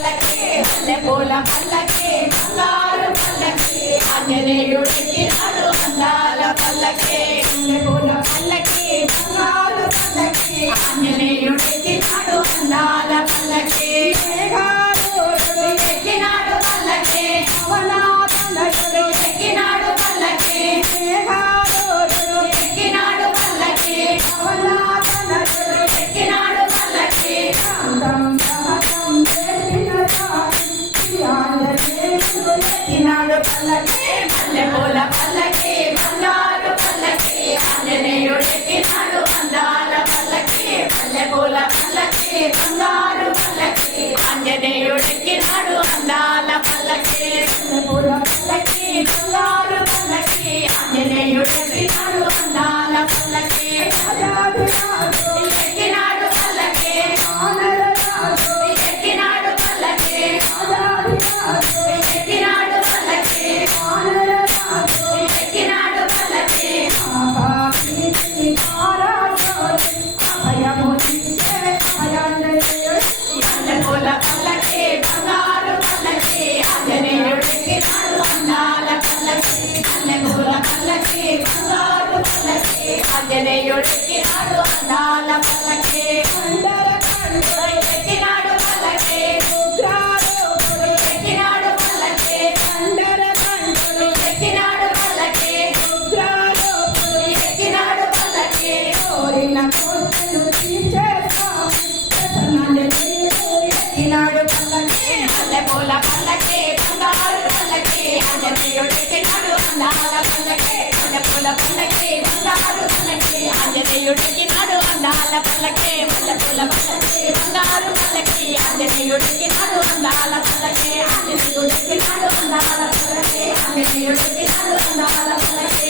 పూల పల్లకి బంగారు పల్లకి ఆంజనేయుడికి నాడు అందాల పల్లకి పూల పల్లకి బంగారు పల్లకి ఆంజనేయుడికి నాడు అందాల పల్లకి ఎక్కినాడు పల్లకి అవనాథనుడు ఎక్కినాడు పల్లకి ఎక్కినాడు పల్లకి అవనాథనుడు ఎక్కినాడు పల్లకి ఎక్కినాడు పల్లకి మల్లెపూల పల్లకి బంగారు పల్లకి ఆంజనేయుడు ఎక్కినాడు అందాల పల్లకి మల్లెపూల పల్లకి బంగారు పల్లకి ఆంజనేయుడు ఎక్కినాడు అందాల పల్లకి మల్లెపూల పల్లకి బంగారు పల్లకి ఆంజనేయుడు ఎక్కినాడు అందాల పల్లకి ఎక్కినాడు పల్లకి ఎక్కినాడు పల్లకి ఎక్కినాడు పల్లకి ఎక్కినాడు పల్లకి మల్లెపూల పల్లకి బంగారు పల్లకి ఆంజనేయుడు ఎక్కినాడు అందాల పల్లకి మల్లెపూల పల్లకి బంగారు పల్లకి ఆంజనేయుడు ఎక్కినాడు అందాల పల్లకి ఎక్కినాడు పల్లకి ఎక్కినాడు పల్లకి ఎక్కినాడు పల్లకి ఎక్కినాడు పల్లకి ఎక్కినాడు పల్లకి మల్లెపూల పల్లకి బంగారు పల్లకి ఆంజనేయుడు ఎక్కినాడు అందాల పల్లకి మల్లెపూల పల్లకి బంగారు పల్లకి ఆంజనేయుడు ఎక్కినాడు అందాల పల్లకి మల్లెపూల పల్లకి బంగారు పల్లకి ఆంజనేయుడు ఎక్కినాడు అందాల పల్లకి ఆంజనేయుడు ఎక్కినాడు అందాల పల్లకి ఆంజనేయుడు ఎక్కినాడు అందాల పల్లకి